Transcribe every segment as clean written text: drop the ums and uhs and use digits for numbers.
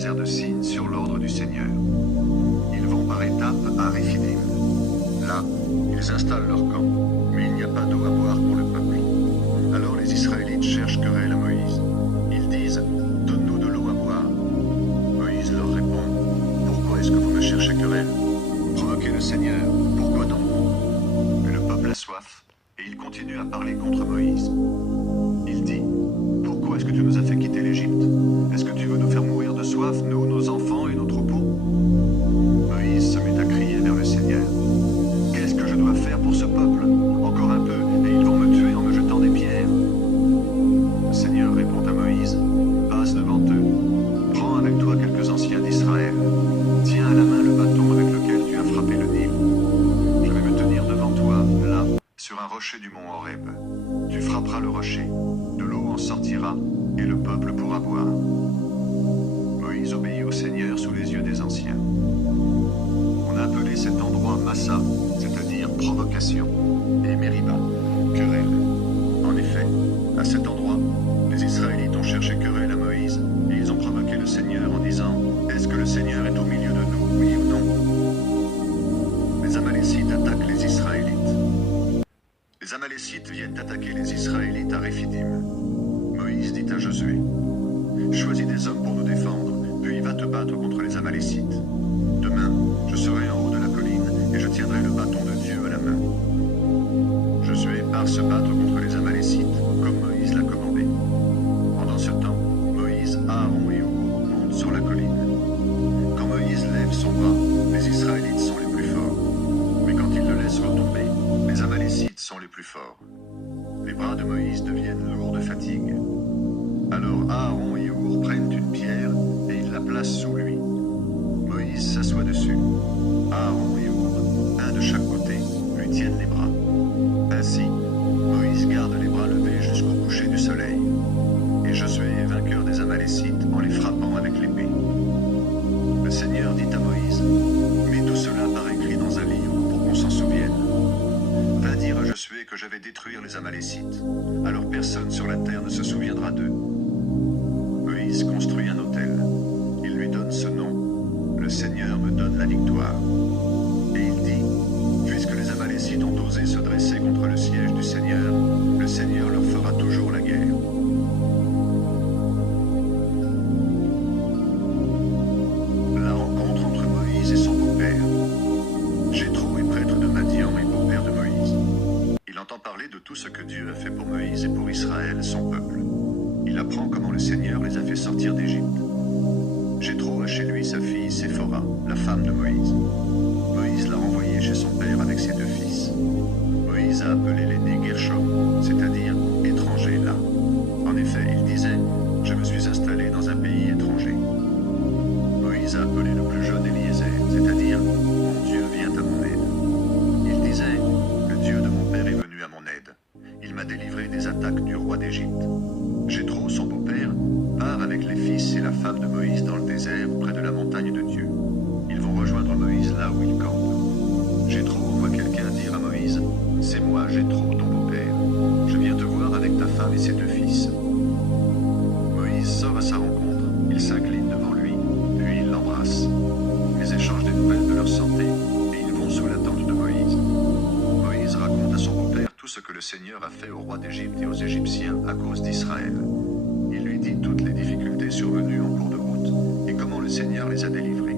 désert de Sin sur l'ordre du Seigneur. Ils vont par étapes à Réphidim. Là, ils installent leur camp, mais il n'y a pas d'eau à boire pour le peuple. Alors les Israélites cherchent querelle à Moïse. Ils disent « Donne-nous de l'eau à boire ». Moïse leur répond « Pourquoi est-ce que vous me cherchez querelle? Provoquez le Seigneur, pourquoi donc ?» Mais le peuple a soif, et il continue à parler contre Moïse. Il dit « Pourquoi est-ce que tu nous as fait quitter l'Égypte? Est-ce que tu veux nous faire mourir de soif, nous, nos enfants et nos troupeaux ?» Moïse se met à crier vers le Seigneur. « Qu'est-ce que je dois faire pour ce peuple? Encore un peu, et ils vont me tuer en me jetant des pierres. » Le Seigneur répond à Moïse. « Passe devant eux. Prends avec toi quelques anciens d'Israël. Tiens à la main le bâton avec lequel tu as frappé le Nil. Je vais me tenir devant toi, là, sur un rocher du mont Horeb. Tu frapperas le rocher, de l'eau en sortira, et le peuple pourra boire. » Moïse obéit au Seigneur sous les yeux des anciens. On a appelé cet endroit Massa, c'est-à-dire provocation, et Mériba, querelle. En effet, à cet endroit, les Israélites ont cherché querelle à Moïse, et ils ont provoqué le Seigneur en disant « Est-ce que le Seigneur est au milieu de nous, oui ou non ?» Les Amalécites attaquent les Israélites. Les Amalécites viennent attaquer les Israélites à Réphidim. Moïse dit à Josué, « Choisis des hommes pour nous défendre, puis va te battre contre les Amalécites. Demain, je serai en haut de la colline et je tiendrai le bâton de Dieu à la main. » Josué part se battre contre les Amalécites, comme Moïse l'a commandé. Pendant ce temps, Moïse, Aaron et Hur montent sur la colline. Quand Moïse lève son bras, les Israélites sont les plus forts. Mais quand il le laisse retomber, les Amalécites sont les plus forts. Les bras de Moïse deviennent lourds de fatigue. Alors Aaron et Hur prennent une pierre et ils la placent sous lui. Moïse s'assoit dessus. Aaron et Hur, un de chaque côté, lui tiennent les bras. Ainsi, Moïse garde les bras levés jusqu'au coucher du soleil. Et Josué est vainqueur des Amalécites en les frappant avec l'épée. Le Seigneur dit à Moïse, « Mets tout cela par écrit dans un livre pour qu'on s'en souvienne. Va dire à Josué que je vais détruire les Amalécites. Alors personne sur la terre ne se souviendra d'eux. » Moïse construit un autel. Il lui donne ce nom. Le Seigneur me donne la victoire. Et il dit, puisque les Amalécites ont osé se dresser contre le siège du Seigneur, le Seigneur leur fera toujours la guerre. La rencontre entre Moïse et son beau-père. Jéthro est prêtre de Madian et beau-père de Moïse. Il entend parler de tout ce que Dieu a fait pour Moïse et pour Israël, son peuple. Il apprend comment le Seigneur les a fait sortir d'Égypte. Jéthro a chez lui sa fille Séphora, la femme de Moïse. Moïse l'a renvoyée chez son père avec ses deux fils. Moïse a appelé l'aîné Gershom, c'est-à-dire étranger là. En effet, il disait « Je me suis installé dans un pays étranger ». Moïse a appelé le plus jeune Eliezer, c'est-à-dire « Mon Dieu vient à mon aide ». Il disait « Le Dieu de mon père est venu à mon aide. Il m'a délivré des attaques du roi d'Égypte. » Jéthro, son beau-père, part avec les fils et la femme de Moïse dans le désert près de la montagne de Dieu. Ils vont rejoindre Moïse là où il campe. Jéthro envoie quelqu'un dire à Moïse « C'est moi, Jéthro, ton beau-père. Je viens te voir avec ta femme et ses deux fils. » Moïse sort à sa rencontre. Il s'incline devant lui, puis il l'embrasse. Ils échangent des nouvelles de leur santé et ils vont sous la tente de Moïse. Moïse raconte à son beau-père tout ce que le Seigneur a fait au roi d'Égypte et aux Égyptiens à cause d'Israël. Il lui dit toutes les difficultés survenues en cours de route et comment le Seigneur les a délivrés.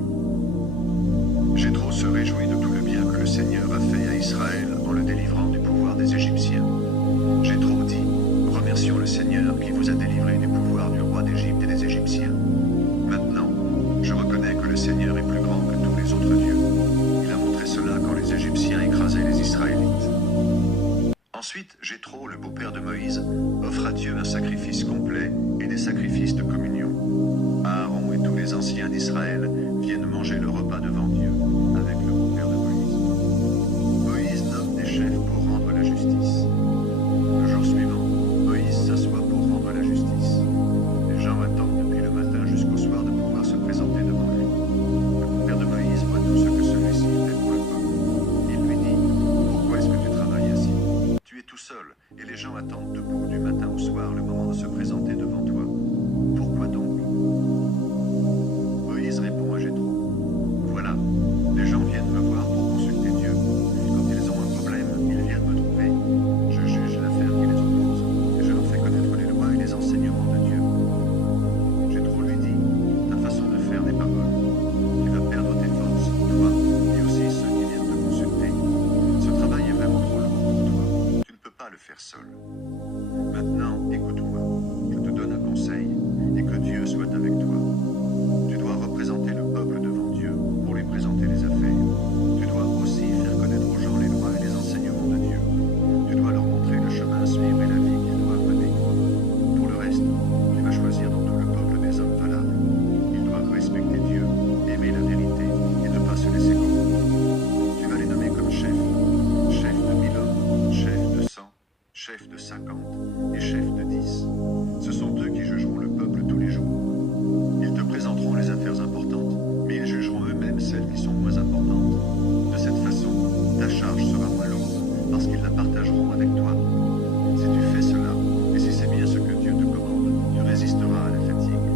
Jéthro se réjouit de tout le bien que le Seigneur a fait à Israël en le délivrant du pouvoir des Égyptiens. Jéthro dit, « Remercions le Seigneur qui vous a délivré du pouvoir du roi d'Égypte et des Égyptiens. Maintenant, je reconnais que le Seigneur est plus grand que tous les autres dieux. Il a montré cela quand les Égyptiens écrasaient les Israélites. » Ensuite, Jéthro, le beau-père de Moïse, offre à Dieu un sacrifice complet et des sacrifices de communion. Aaron et tous les anciens d'Israël viennent manger le repas devant Dieu avec le beau-père de Moïse. Moïse nomme des chefs pour rendre la justice. Le jour suivant, Moïse s'assoit pour rendre la justice. Les gens attendent depuis le matin jusqu'au soir de pouvoir se présenter devant lui. Le beau-père de Moïse voit tout ce que celui-ci fait pour le peuple. Il lui dit, « Pourquoi est-ce que tu travailles ainsi? Tu es tout seul, et les gens attendent debout du matin au soir le moment de se présenter devant toi. Pourquoi donc? » Moïse répond à Jéthro: Voilà, les gens viennent me voir pour consulter Dieu. Quand ils ont un problème, ils viennent me trouver. Je juge l'affaire qui les oppose, et je leur fais connaître les lois et les enseignements de Dieu. Jéthro lui dit: Ta façon de faire n'est pas bonne. Tu vas perdre tes forces, toi, et aussi ceux qui viennent te consulter. Ce travail est vraiment trop lourd pour toi. Tu ne peux pas le faire seul. Maintenant, écoute-moi. Je te donne un conseil, et que Dieu soit avec toi. Tu dois représenter le peuple devant Dieu pour lui présenter les affaires. Tu dois aussi faire connaître aux gens les lois et les enseignements de Dieu. Tu dois leur montrer le chemin à suivre et la vie qu'ils doivent mener. Pour le reste, tu vas choisir dans tout le peuple des hommes valables. Ils doivent respecter Dieu, aimer la vérité et ne pas se laisser corrompre. Tu vas les nommer comme chefs, chef de 1000 hommes, chef de 100, chef de 50 et chef de 10. Ce sont eux qui jugeront le peuple tous les jours. Ils te présenteront les affaires importantes, mais ils jugeront eux-mêmes celles qui sont moins importantes. De cette façon, ta charge sera moins lourde, parce qu'ils la partageront avec toi. Si tu fais cela, et si c'est bien ce que Dieu te commande, tu résisteras à la fatigue.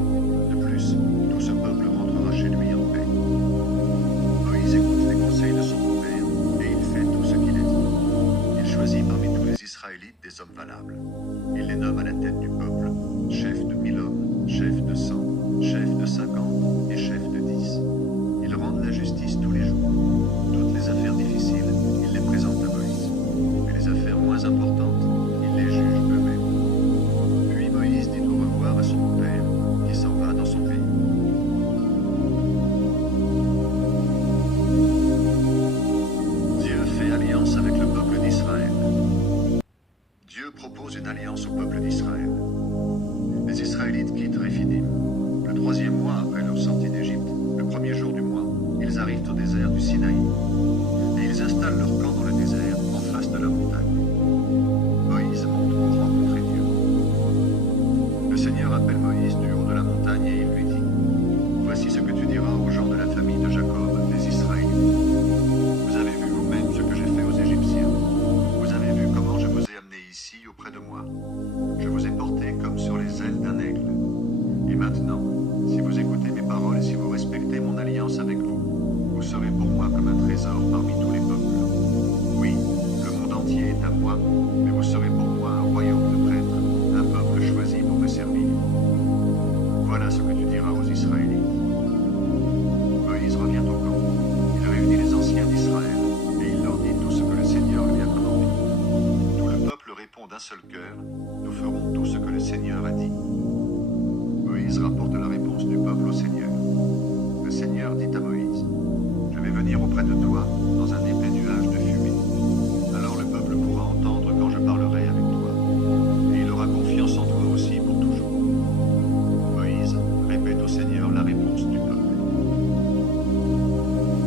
De plus, tout ce peuple rentrera chez lui en paix. Moïse écoute les conseils de son père, et il fait tout ce qu'il a dit. Il choisit parmi tous les Israélites des hommes valables. Il les nomme à la tête du peuple, chef de 1000 hommes, chef de 100, chef de 50 et chef de 10. Ils rendent la justice tous les jours. Toutes les affaires difficiles, ils les présentent à Moïse. Mais les affaires moins importantes, ils les jugent eux-mêmes. Puis Moïse dit au revoir à son père, qui s'en va dans son pays. Dieu fait alliance avec le peuple d'Israël. Dieu propose une alliance au peuple d'Israël. Les Israélites quittent Réphidim. Le 3e mois après leur sortie d'Égypte, le 1er jour du mois, ils arrivent au désert du Sinaï. Et ils installent leur camp dans le désert, en face de la montagne. Moïse monte pour rencontrer Dieu. Le Seigneur appelle Moïse du haut de la montagne et il lui dit: Voici ce que tu diras aux gens de la famille de Jacob, les Israélites. Vous avez vu vous-même ce que j'ai fait aux Égyptiens. Vous avez vu comment je vous ai amenés ici auprès de moi. Je vous ai portés comme sur les ailes d'un aigle. Et maintenant, si vous écoutez mes paroles et si vous respectez mon alliance avec vous, vous serez pour moi comme un trésor parmi tous les peuples. Oui, le monde entier est à moi, mais vous serez pour moi un royaume de prêtres, un peuple choisi pour me servir. Voilà ce que tu diras aux Israélites. Moïse revient au camp. Il réunit les anciens d'Israël, et il leur dit tout ce que le Seigneur lui a commandé. Tout le peuple répond d'un seul cœur: Nous ferons tout ce que le Seigneur a dit. Moïse rapporte la réponse du peuple au Seigneur. Le Seigneur dit à Moïse: Je vais venir auprès de toi dans un épais nuage de fumée. Alors le peuple pourra entendre quand je parlerai avec toi, et il aura confiance en toi aussi pour toujours. Moïse répète au Seigneur la réponse du peuple.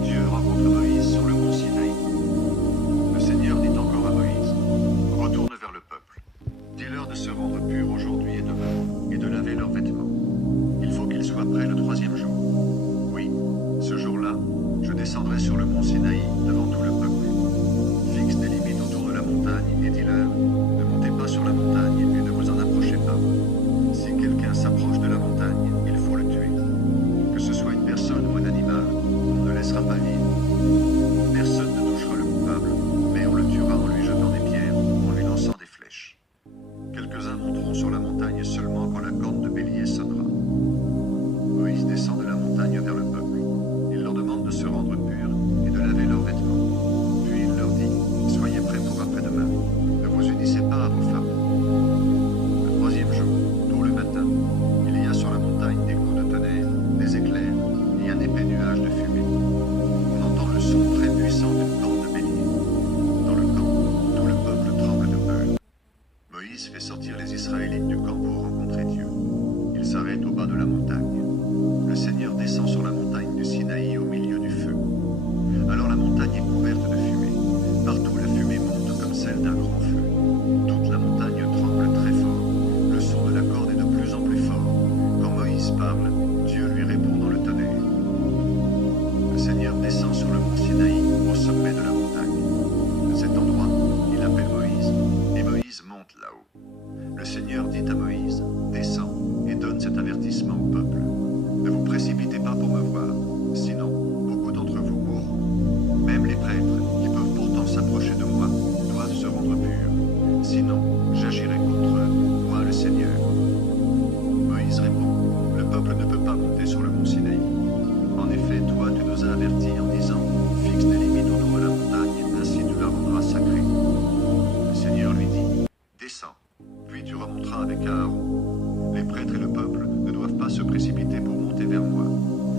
Dieu rencontre Moïse sur le mont Sinaï. Le Seigneur dit encore à Moïse: Retourne vers le peuple. Dis-leur de se rendre pur aujourd'hui et demain, et de laver leurs vêtements. Il faut qu'ils soient prêts le 3e jour. Oui, ce jour-là, je descendrai sur le mont Sinaï devant tout le peuple. Fixe des limites autour de la montagne et dis-leur: Ne montez pas sur la montagne et ne vous en approchez pas. Si quelqu'un s'approche de la montagne, il faut le tuer. Que ce soit une personne ou un animal, on ne le laissera pas vivre. Personne ne touchera le coupable, mais on le tuera en lui jetant des pierres ou en lui lançant des flèches. Quelques-uns monteront sur la montagne seulement quand la corne de bélier sonnera. Moïse descend de la montagne vers le peuple. Il leur demande de se rendre purs et de laver leurs vêtements. Puis il leur dit: Soyez prêts pour après-demain. Ne vous unissez pas à vos femmes. Le 3e jour, tôt le matin, il y a sur la montagne des coups de tonnerre, des éclairs et un épais nuage de fumée. On entend le son très puissant d'une corne de bélier. Dans le camp, tout le peuple tremble de peur. Moïse fait sortir les Israélites du camp pour rencontrer Dieu. Ils s'arrêtent au bas de la montagne. Le Seigneur descend sur la montagne du Sinaï au milieu du feu. Alors la montagne est couverte de fumée. Partout la fumée monte comme celle d'un grand feu. Toute la montagne tremble très fort. Le son de la corde est de plus en plus fort. Quand Moïse parle, Dieu lui répond dans le tonnerre. Le Seigneur descend sur le mont Sinaï au sommet de la montagne. À cet endroit, il appelle Moïse, et Moïse monte là-haut. Le Seigneur dit à Moïse: Descends et donne cet avertissement au peuple. Ne vous précipitez pas pour me voir, sinon beaucoup d'entre vous mourront. Même les prêtres, qui peuvent pourtant s'approcher de moi, doivent se rendre purs. Sinon, j'agirai contre eux, moi le Seigneur. Moïse répond, le peuple ne peut pas monter sur le mont Sinaï. En effet, toi, tu nous as avertis en disant, fixe des limites autour de la montagne, ainsi tu la rendras sacrée. Le Seigneur lui dit, descends, puis tu remonteras avec Aaron. Les prêtres et le peuple ne doivent pas se précipiter pour monter vers moi,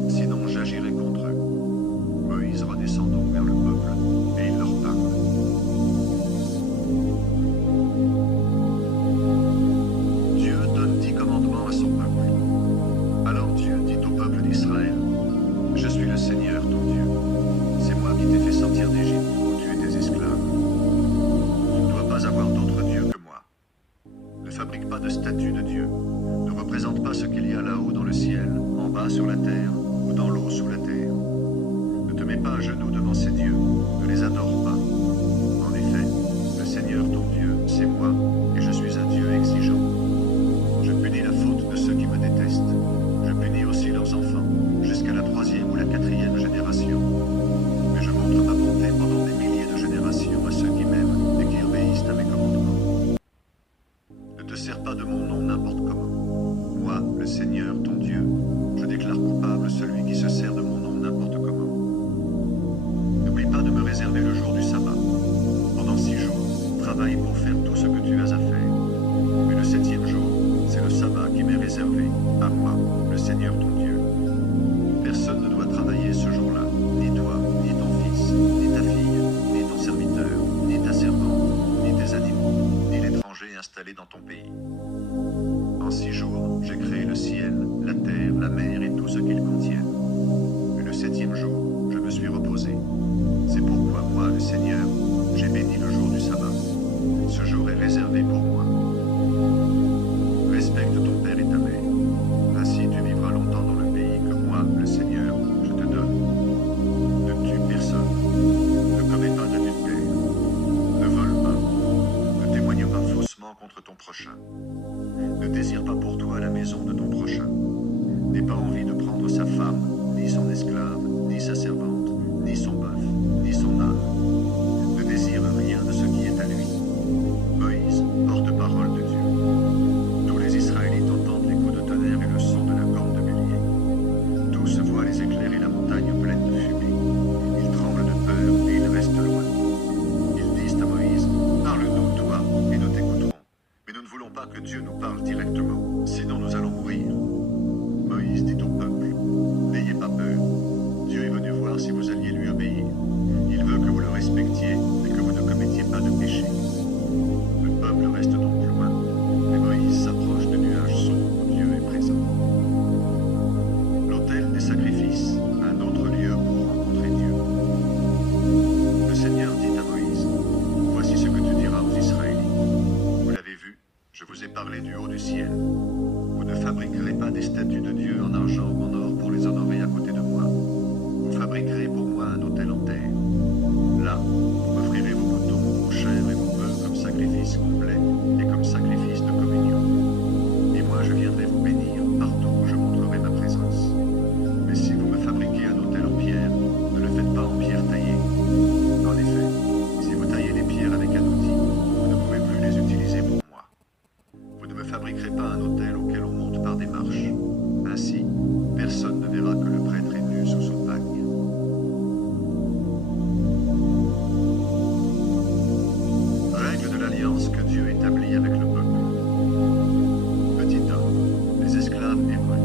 sinon j'agirai contre eux. Moïse redescend donc vers le peuple, et il leur parle. Dieu donne 10 commandements à son peuple. Alors Dieu dit au peuple d'Israël, je suis le Seigneur ton Dieu. C'est moi qui t'ai fait sortir d'Égypte, où tu étais esclave. Tu ne dois pas avoir d'autre Dieu que moi. Ne fabrique pas de statue de Dieu. Ne représente pas ce qu'il y a là-haut dans le ciel, en bas sur la terre, ou dans l'eau sous la terre. Ne te mets pas à genoux devant ces dieux, ne les adore pas. En effet, le Seigneur ton Dieu, c'est moi, et je suis un Dieu exigeant. Je punis la faute de ceux qui me détestent. Je punis aussi leurs enfants, jusqu'à la 3e ou la 4e génération. Mais je montre ma bonté pendant des milliers de générations à ceux qui m'aiment et qui obéissent à mes commandements. Ne te sers pas de mon nom n'importe comment. Moi, le Seigneur, ton Dieu, je déclare coupable celui qui se sert de mon nom n'importe comment. N'oublie pas de me réserver le jour du sabbat. Pendant 6 jours, travaille pour faire tout ce que tu as à faire. Mais le 7e jour, c'est le sabbat qui m'est réservé, à moi, le Seigneur ton Dieu. Personne ne doit travailler ce jour-là, ni toi, ni ton fils, ni ta fille, ni ton serviteur, ni ta servante, ni tes animaux, ni l'étranger installé dans ton pays. En 6 jours, j'ai créé le ciel, la terre, la mer et tout ce qu'ils contiennent. Mais le 7e jour, je me suis reposé. C'est pourquoi moi, le Seigneur, j'ai béni le jour du sabbat. Ce jour est réservé pour moi. Respecte ton père et ta mère. Ainsi tu vivras longtemps dans le pays que moi, le Seigneur, je te donne. Ne tue personne. Ne commets pas d'adultère. Ne vole pas. Ne témoigne pas faussement contre ton prochain. Ne désire pas pour toi la maison de ton prochain. N'aie pas envie de prendre sa femme, ni son esclave, ni sa servante, ni son bœuf, ni son âne. Ne désire rien de ce qui est à lui. Moïse, porte-parole de Dieu. Tous les Israélites entendent les coups de tonnerre et le son de la corne de bélier. Tous voient les éclairs et la montagne pleine de fumée. Ils tremblent de peur et ils restent loin. Ils disent à Moïse, parle-nous, toi, et nous t'écouterons. Mais nous ne voulons pas que Dieu nous parle directement, sinon nous allons mourir. Moïse dit au peuple, n'ayez pas peur. Dieu est venu voir si vous alliez lui obéir. Il veut que vous le respectiez et que vous ne commettiez pas de péché. Le peuple reste donc loin, et Moïse s'approche du nuage sombre où Dieu est présent. L'autel des sacrifices, un autre lieu pour rencontrer Dieu. Le Seigneur dit à Moïse, voici ce que tu diras aux Israélites. Vous l'avez vu, je vous ai parlé du haut du ciel. Vous ne fabriquerez pas des statues de Dieu en argent ou en or pour les honorer à côté de moi. Vous fabriquerez pour moi un autel en terre. Là, vous m'offrirez vos moutons, vos chèvres et vos bœufs comme sacrifice complet et comme sacrifice de communion. Et moi je viendrai vous bénir partout où je montrerai ma présence. Mais si vous me fabriquez un autel en pierre, ne le faites pas en pierre taillée. En effet, si vous taillez les pierres avec un outil, vous ne pouvez plus les utiliser pour moi. Vous ne me fabriquerez pas un autel auquel on monte par des marches. Ainsi, personne ne verra que le prêtre est nu sous son bagne. Règle de l'alliance que Dieu établit avec le peuple. Petit 1. Les esclaves hébreux.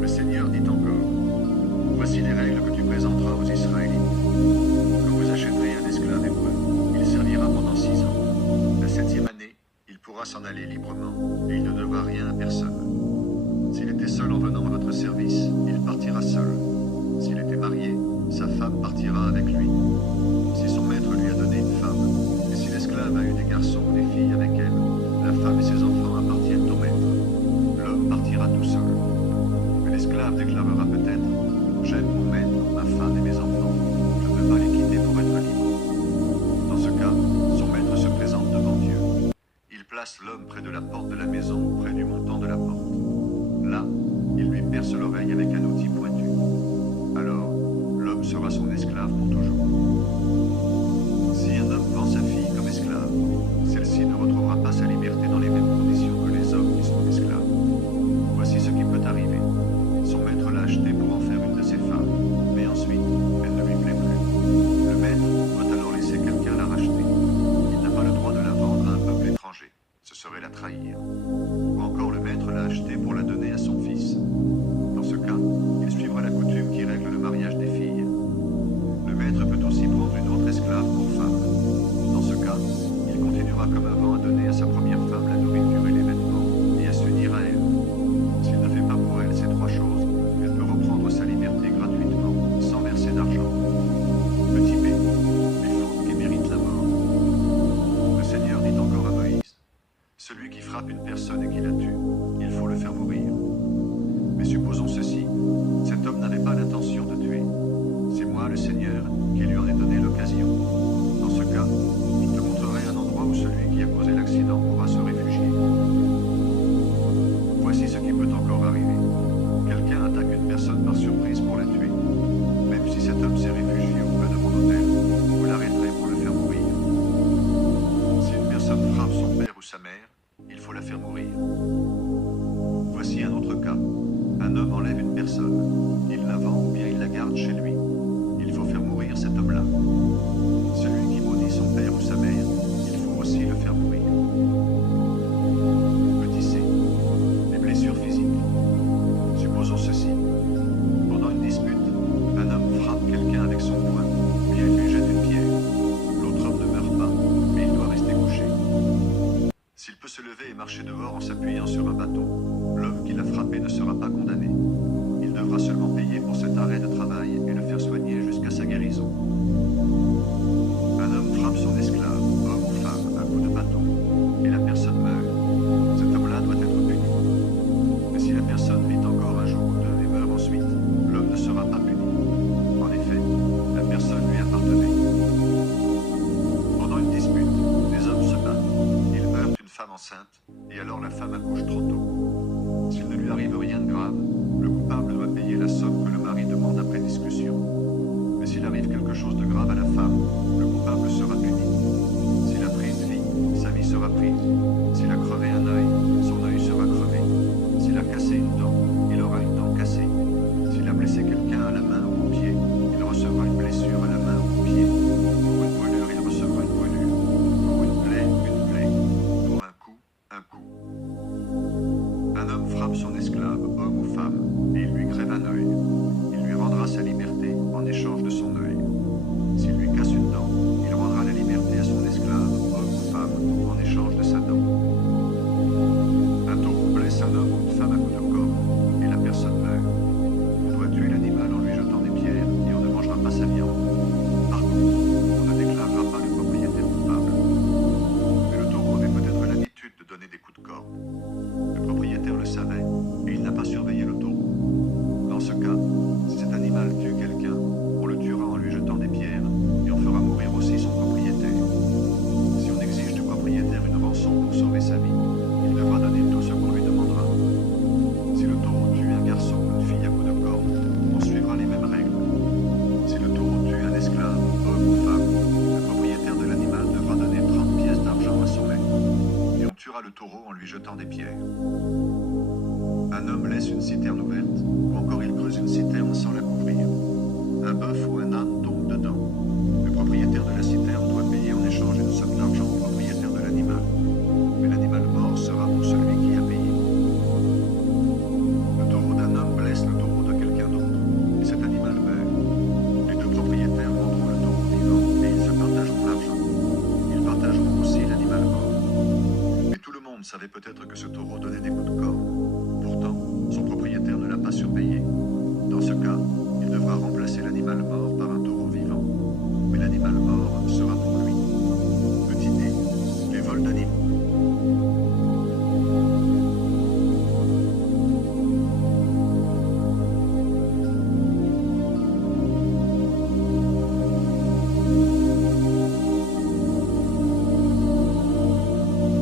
Le Seigneur dit encore, voici les règles que tu présenteras aux Israélites. Quand vous achèterez un esclave hébreu, il servira pendant 6 ans. La 7e année, il pourra s'en aller librement, et il ne devra rien à personne. S'il était seul en venant à votre service, il partira seul. S'il était marié, sa femme partira avec lui. Si son maître lui a donné une femme, et si l'esclave a eu des garçons ou des filles avec elle, la femme et ses enfants appartiennent au maître. L'homme partira tout seul. Mais l'esclave déclarera peut-être, j'aime mon maître, ma femme et mes enfants. Je ne veux pas les quitter pour être libre. Dans ce cas, son maître se présente devant Dieu. Il place l'homme près de la porte de la maison, près du montant de la porte. Là, il lui lui perce l'oreille avec un outil pointu. Alors, l'homme sera son esclave pour toujours. Si un homme vend sa fille comme esclave, celle-ci ne retrouvera pas sa liberté dans les mêmes conditions que les hommes qui sont esclaves. Voici ce qui peut arriver. Son maître l'a achetée pour en faire une de ses femmes, mais ensuite, elle ne lui plaît plus. Le maître doit alors laisser quelqu'un la racheter. Il n'a pas le droit de la vendre à un peuple étranger. Ce serait la trahir. Ou encore le maître l'a achetée pour la donner à son fils. Dans ce cas, il suivra la coutume qui règle le mariage des filles. Le maître peut aussi prendre une autre esclave pour femme. Dans ce cas, il continuera comme avant à donner à sa première femme la nourriture et les vêtements, et à s'unir à elle. S'il ne fait pas pour elle ces trois choses, elle peut reprendre sa liberté gratuitement, sans verser d'argent. Petit b. Les fautes qui méritent la mort. Le Seigneur dit encore à Moïse, « Celui qui frappe une personne et qui la tue, il faut le faire mourir. » Mais supposons ceci, cet homme n'avait pas l'intention de tuer. C'est moi, le Seigneur, qui lui en ai donné l'occasion. Dans ce cas, je te montrerai un endroit où celui qui a causé l'accident pourra se réfugier. Voici ce qui peut encore arriver. Quelqu'un attaque une personne par surprise pour la tuer. Même si cet homme s'est réfugié auprès de mon hôtel, vous l'arrêterez pour le faire mourir. Si une personne frappe son père ou sa mère, il faut la faire mourir. Voici un autre cas. Un homme enlève une personne. Il la vend ou bien il la garde chez lui. Il faut faire mourir cet homme-là. Celui qui maudit son père ou sa mère, il faut aussi le faire mourir. Petit c. Les blessures physiques. Supposons ceci. Pendant une dispute, un homme frappe quelqu'un avec son poing, puis il lui jette une pierre. L'autre homme ne meurt pas, mais il doit rester couché. S'il peut se lever et marcher dehors en s'appuyant sur un bâton, l'homme qui l'a frappé ne sera pas condamné. Il devra seulement payer pour cet arrêt de travail et le faire soigner jusqu'à sa guérison. Un homme frappe son esclave, homme ou femme, à coups de bâton, et la personne meurt. Cet homme-là doit être puni. Mais si la personne vit encore un jour ou deux et meurt ensuite, l'homme ne sera pas puni. En effet, la personne lui appartenait. Pendant une dispute, les hommes se battent. Ils meurent une femme enceinte, et alors la femme accouche trop tôt. S'il ne lui arrive rien de grave, le coupable doit payer la somme que le mari demande après discussion. Mais s'il arrive quelque chose de grave à la femme, le coupable sera puni. S'il a pris une vie, sa vie sera prise. S'il a crevé un œil, son œil sera crevé. S'il a cassé une dent, il aura une dent cassée. S'il a blessé quelqu'un à la main ou au pied, il recevra une blessure à la main ou au pied. Pour une brûlure, il recevra une brûlure. Pour une plaie, une plaie. Pour un coup, un coup. Un homme frappe son esclave, homme ou femme, et il lui crève un œil. Il lui rendra sa liberté en échange de son œil. S'il lui casse une dent, il rendra la liberté à son esclave, homme ou femme, en échange de sa dent. Un taureau blesse un homme ou une femme à coups de corne, et la personne meurt. On doit tuer l'animal en lui jetant des pierres, et on ne mangera pas sa viande. Par contre, on ne déclarera pas le propriétaire coupable. Mais le taureau avait peut-être l'habitude de donner des coups de corne. Le propriétaire le savait, et il n'a pas surveillé le taureau. Dans ce cas, si cet animal tue quelqu'un, on le tuera en lui jetant des pierres, et on fera mourir aussi son propriétaire. Si on exige du propriétaire une rançon pour sauver sa vie, il devra donner tout ce qu'on lui demandera. Si le taureau tue un garçon ou une fille à coups de corne, on suivra les mêmes règles. Si le taureau tue un esclave, homme ou femme, le propriétaire de l'animal devra donner 30 pièces d'argent à son maître. Et on tuera le taureau en lui jetant des pierres. Un homme laisse une citerne ouverte, ou encore il creuse une citerne sans la couvrir. Un bœuf ou un âne tombe dedans. Le propriétaire de la citerne doit payer en échange une somme d'argent au propriétaire de l'animal. Mais l'animal mort sera pour celui qui a payé. Le taureau d'un homme blesse le taureau de quelqu'un d'autre, et cet animal meurt. Les deux propriétaires vendront le taureau vivant, et ils se partageront l'argent. Ils partageront aussi l'animal mort. Mais tout le monde savait peut-être que ce taureau donnait des coups de corne. Pourtant, son propriétaire ne l'a pas surveillé. Dans ce cas, il devra remplacer l'animal mort par un taureau vivant. Mais l'animal mort sera pour